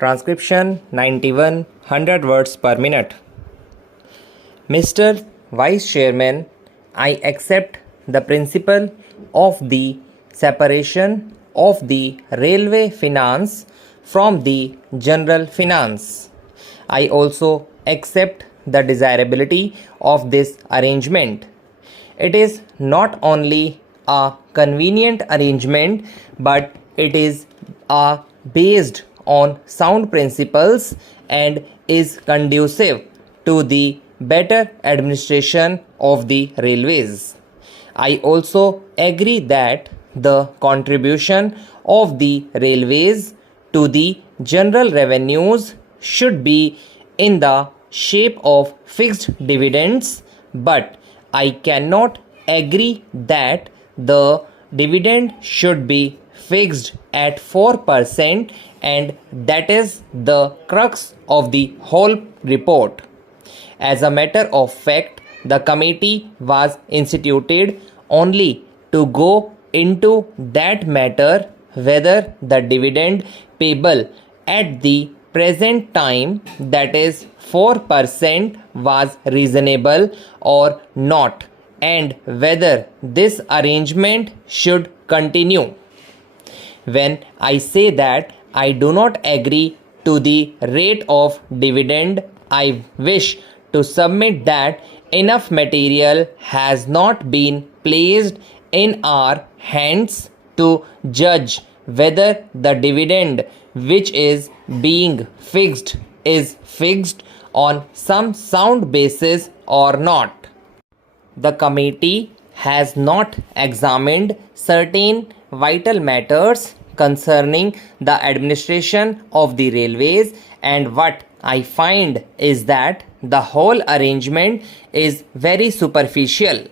Transcription 91 100 words per minute. Mr. Vice Chairman, I accept the principle of the separation of the railway finance from the general finance. I also accept the desirability of this arrangement. It is not only a convenient arrangement, but it is based on sound principles and is conducive to the better administration of the railways. I also agree that the contribution of the railways to the general revenues should be in the shape of fixed dividends, but I cannot agree that the dividend should be fixed at 4%, and that is the crux of the whole report. As a matter of fact, the committee was instituted only to go into that matter whether the dividend payable at the present time, that is 4%, was reasonable or not, and whether this arrangement should continue. When I say that I do not agree to the rate of dividend, I wish to submit that enough material has not been placed in our hands to judge whether the dividend which is being fixed is fixed on some sound basis or not. The committee has not examined certain vital matters concerning the administration of the railways, and what I find is that the whole arrangement is very superficial.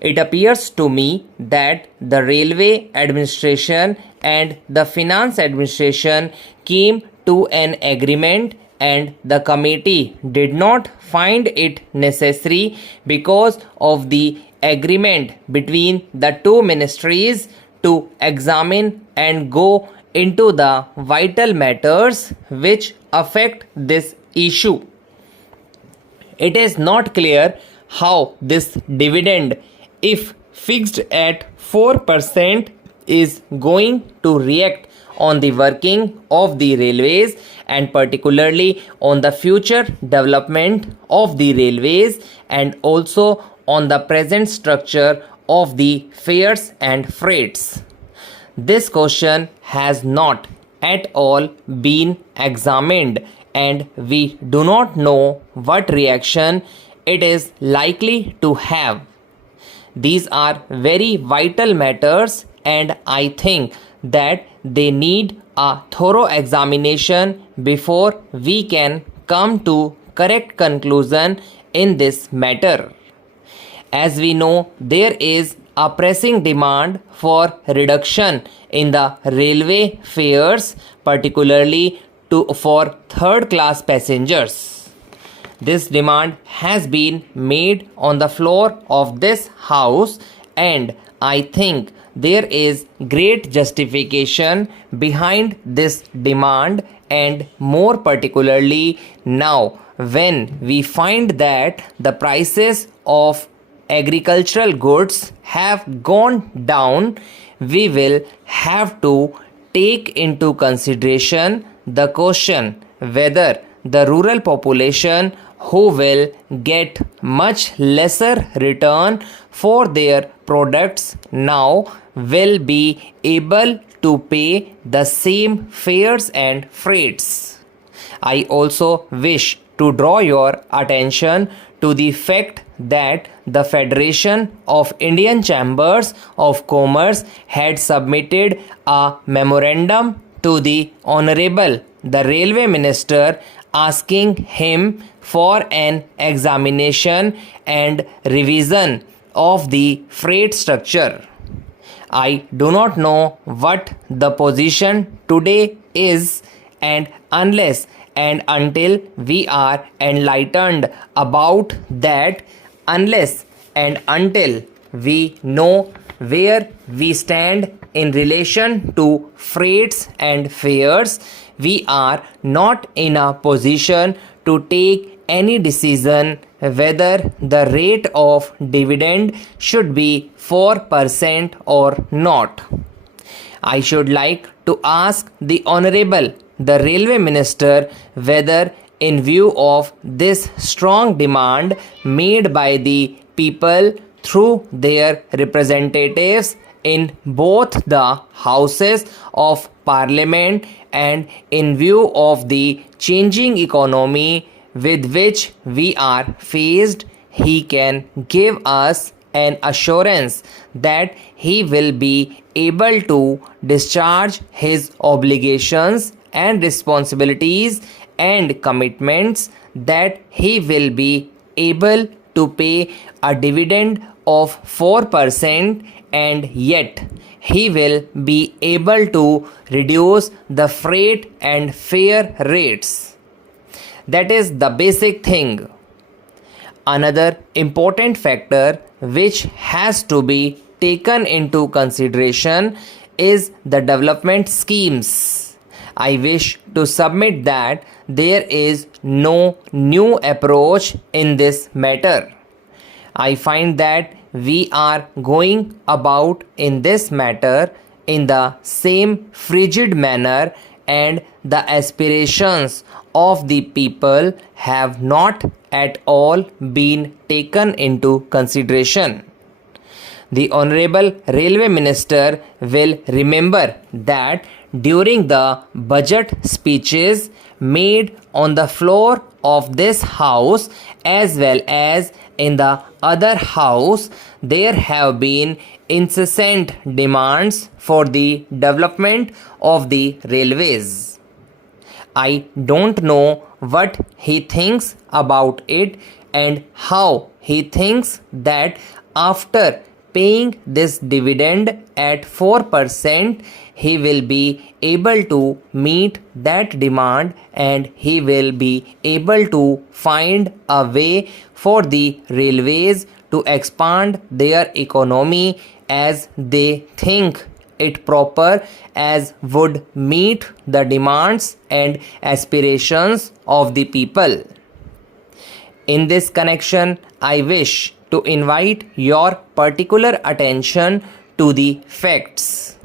It appears to me that the railway administration and the finance administration came to an agreement, and the committee did not find it necessary, because of the agreement between the two ministries, to examine and go into the vital matters which affect this issue. It is not clear how this dividend, if fixed at 4%, is going to react on the working of the railways, and particularly on the future development of the railways, and also on the present structure of the fares and freights. This question has not at all been examined, and we do not know what reaction it is likely to have. These are very vital matters, and I think that they need a thorough examination before we can come to correct conclusion in this matter. As we know, there is a pressing demand for reduction in the railway fares, particularly for third class passengers. This demand has been made on the floor of this house, and I think there is great justification behind this demand, and more particularly now when we find that the prices of agricultural goods have gone down, we will have to take into consideration the question whether the rural population, who will get much lesser return for their products now, will be able to pay the same fares and freights. I also wish to draw your attention to the fact that the Federation of Indian Chambers of Commerce had submitted a memorandum to the Honorable the Railway Minister, asking him for an examination and revision of the freight structure. I do not know what the position today is, and unless and until we are enlightened about that, unless and until we know where we stand in relation to freights and fares, we are not in a position to take any decision whether the rate of dividend should be 4% or not. I should like to ask the Honorable the Railway Minister whether, in view of this strong demand made by the people through their representatives in both the Houses of Parliament, and in view of the changing economy with which we are faced, he can give us an assurance that he will be able to discharge his obligations and responsibilities and commitments, that he will be able to pay a dividend of 4%, and yet he will be able to reduce the freight and fare rates. That is the basic thing. Another important factor which has to be taken into consideration is the development schemes. I wish to submit that there is no new approach in this matter. I find that we are going about in this matter in the same frigid manner, and the aspirations of the people have not at all been taken into consideration. The Honorable Railway Minister will remember that during the budget speeches made on the floor of this house as well as in the other house, there have been incessant demands for the development of the railways. I don't know what he thinks about it and how he thinks that after paying this dividend at 4%, he will be able to meet that demand, and he will be able to find a way for the railways to expand their economy as they think it proper, as would meet the demands and aspirations of the people. In this connection, I wish to invite your particular attention to the facts.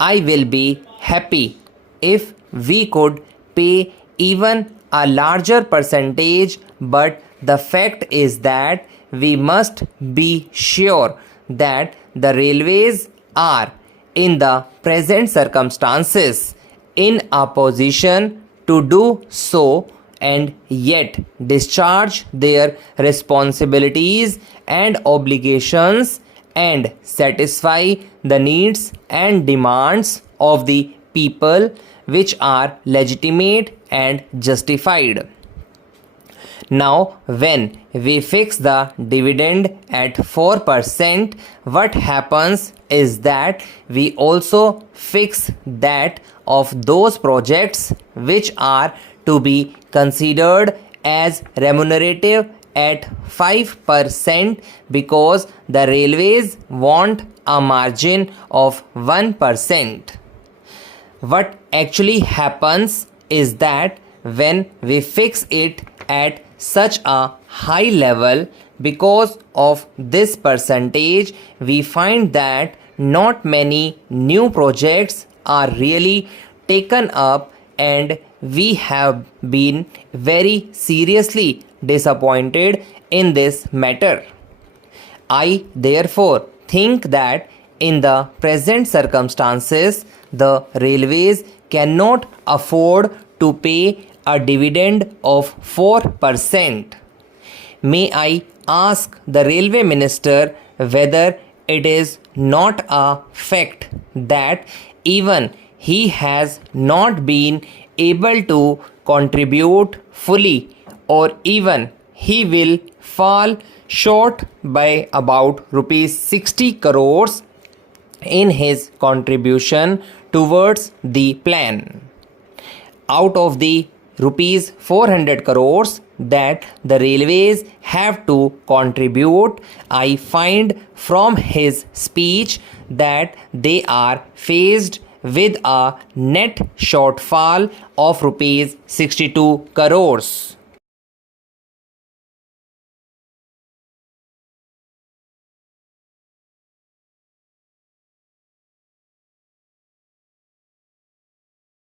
I will be happy if we could pay even a larger percentage, but the fact is that we must be sure that the railways are, in the present circumstances, in a position to do so and yet discharge their responsibilities and obligations and satisfy the needs and demands of the people, which are legitimate and justified. Now, when we fix the dividend at 4%, what happens is that we also fix that of those projects which are to be considered as remunerative at 5%, because the railways want a margin of 1%. What actually happens is that when we fix it at such a high level, because of this percentage, we find that not many new projects are really taken up, and we have been very seriously disappointed in this matter. I therefore think that in the present circumstances, the railways cannot afford to pay a dividend of 4%. May I ask the Railway Minister whether it is not a fact that even he has not been able to contribute fully, or even he will fall short by about rupees 60 crores in his contribution towards the plan. Out of the rupees 400 crores that the railways have to contribute, I find from his speech that they are faced with a net shortfall of rupees 62 crores.